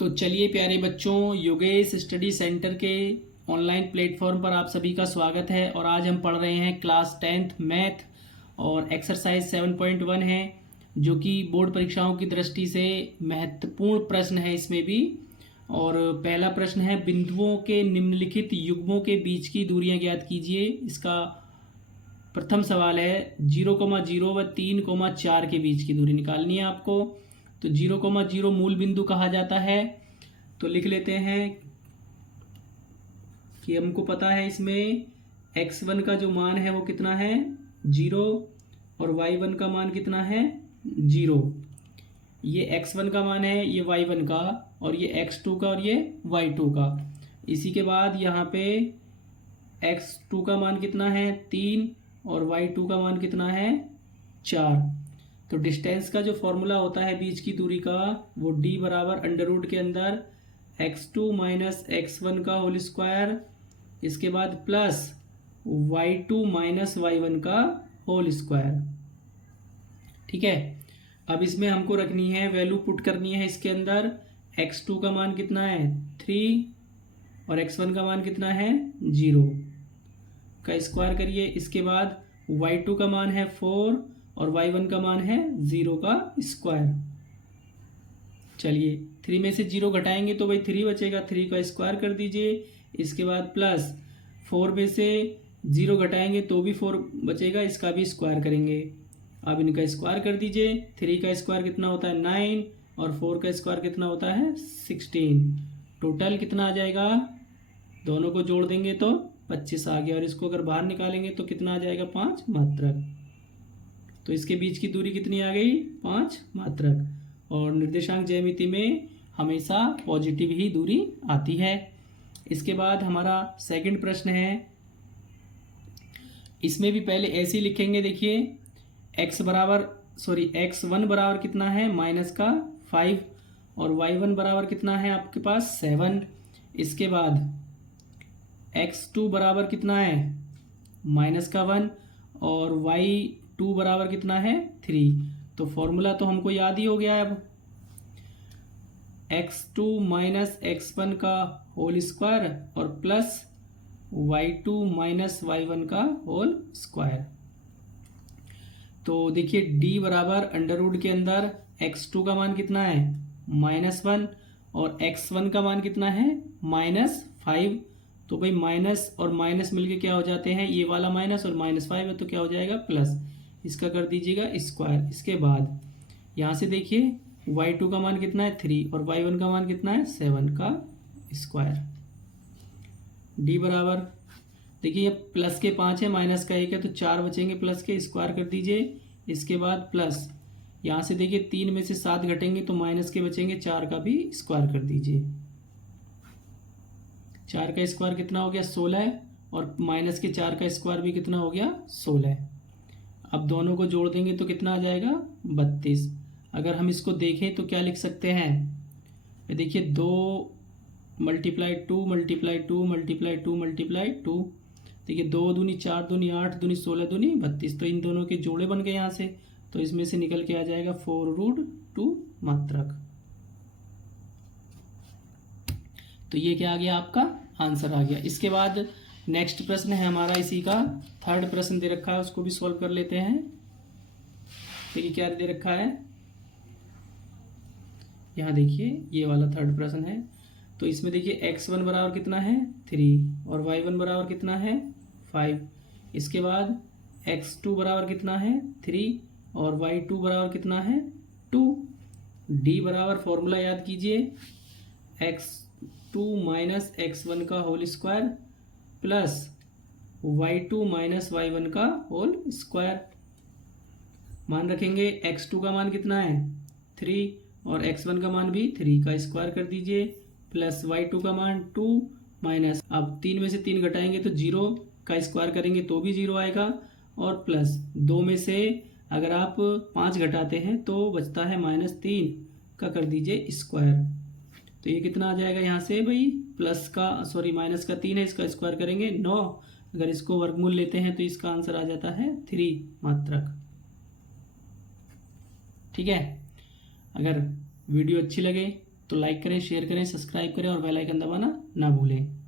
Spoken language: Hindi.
तो चलिए प्यारे बच्चों, योगेश स्टडी सेंटर के ऑनलाइन प्लेटफॉर्म पर आप सभी का स्वागत है। और आज हम पढ़ रहे हैं क्लास 10th मैथ और एक्सरसाइज 7.1 है, जो कि बोर्ड परीक्षाओं की दृष्टि से महत्वपूर्ण प्रश्न है इसमें भी। और पहला प्रश्न है, बिंदुओं के निम्नलिखित युग्मों के बीच की दूरियां ज्ञात कीजिए। इसका प्रथम सवाल है 0,0 व 3,4 के बीच की दूरी निकालनी है आपको। तो 0,0 मूल बिंदु कहा जाता है। तो लिख लेते हैं कि हमको पता है इसमें x1 का जो मान है वो कितना है 0 और y1 का मान कितना है 0। ये x1 का मान है, ये y1 का, और ये x2 का और ये y2 का। इसी के बाद यहाँ पे x2 का मान कितना है 3 और y2 का मान कितना है 4। तो डिस्टेंस का जो फॉर्मूला होता है बीच की दूरी का, वो d बराबर अंडर रूट के अंदर x2 माइनस x1 का होल स्क्वायर, इसके बाद प्लस y2 माइनस y1 का होल स्क्वायर। ठीक है, अब इसमें हमको रखनी है वैल्यू, पुट करनी है इसके अंदर। x2 का मान कितना है 3 और x1 का मान कितना है 0 का स्क्वायर करिए। इसके बाद y2 का मान है 4 और y1 का मान है 0 का स्क्वायर। चलिए 3 में से 0 घटाएंगे तो भाई 3 बचेगा, 3 का स्क्वायर कर दीजिए। इसके बाद प्लस 4 में से 0 घटाएंगे तो भी 4 बचेगा, इसका भी स्क्वायर करेंगे। अब इनका स्क्वायर कर दीजिए। 3 का स्क्वायर कितना होता है 9 और 4 का स्क्वायर कितना होता है 16। टोटल कितना आ जाएगा, दोनों को जोड़ देंगे तो 25 आ गया, और इसको अगर बाहर निकालेंगे तो कितना आ जाएगा 5 मात्रक। तो इसके बीच की दूरी कितनी आ गई 5 मात्रक। और निर्देशांक ज्यामिति में हमेशा पॉजिटिव ही दूरी आती है। इसके बाद हमारा सेकंड प्रश्न है, इसमें भी पहले ऐसे ही लिखेंगे। देखिए x1 बराबर कितना है -5 और y1 बराबर कितना है आपके पास 7। इसके बाद x2 बराबर कितना है -1 और y2 बराबर कितना है 3। तो फॉर्मूला तो हमको याद ही हो गया है। अब x2 माइनस x1 का होल स्क्वायर और प्लस y2 माइनस y1 का होल स्क्वायर। तो देखिए d बराबर अंडर रूट के अंदर x2 का मान कितना है -1 और x1 का मान कितना है -5। तो भाई माइनस और माइनस मिलके क्या हो जाते हैं, ये वाला माइनस और -5 है तो क्या हो जाएगा प्लस। इसका कर दीजिएगा स्क्वायर। इसके बाद यहाँ से देखिए y2 का मान कितना है 3 और y1 का मान कितना है 7 का स्क्वायर। d बराबर देखिए ये प्लस के 5 है, माइनस का 1 है, तो 4 बचेंगे प्लस के, स्क्वायर कर दीजिए। इसके बाद प्लस यहाँ से देखिए 3 में से 7 घटेंगे तो माइनस के बचेंगे, 4 का भी स्क्वायर कर दीजिए। 4 का स्क्वायर कितना हो गया 16 और माइनस के 4 का स्क्वायर भी कितना हो गया 16। अब दोनों को जोड़ देंगे तो कितना आ जाएगा 32। अगर हम इसको देखें तो क्या लिख सकते हैं, ये देखिए 2 × 2 × 2 × 2 × 2। देखिए 2 दूनी 4 दूनी 8 दूनी 16 दूनी 32। तो इन दोनों के जोड़े बन गए यहाँ से, तो इसमें से निकल के आ जाएगा 4√2 मात्रक। तो ये क्या आ गया आपका आंसर आ गया। इसके बाद नेक्स्ट प्रश्न है हमारा इसी का, थर्ड प्रश्न दे रखा है, उसको भी सॉल्व कर लेते हैं। देखिए क्या दे रखा है, यहाँ देखिए ये वाला थर्ड प्रश्न है। तो इसमें देखिए x1 बराबर कितना है 3 और y1 बराबर कितना है 5। इसके बाद x2 बराबर कितना है 3 और y2 बराबर कितना है 2। d बराबर फॉर्मूला याद कीजिए, x2 माइनस x1 का whole square plus y2 minus y1 का होल स्क्वायर। मान रखेंगे x2 का मान कितना है 3 और x1 का मान भी 3 का स्क्वायर कर दीजिए, प्लस y2 का मान 2 माइनस, अब 3 में से 3 घटाएंगे तो 0 का स्क्वायर करेंगे तो भी 0 आएगा, और प्लस 2 में से अगर आप 5 घटाते हैं तो बचता है -3 का कर दीजिए स्क्वायर। तो ये कितना आ जाएगा यहाँ से भाई माइनस का 3 है, इसका स्क्वायर करेंगे 9। अगर इसको वर्गमूल लेते हैं तो इसका आंसर आ जाता है 3 मात्रक। ठीक है, अगर वीडियो अच्छी लगे तो लाइक करें, शेयर करें, सब्सक्राइब करें और बेल आइकन दबाना ना भूलें।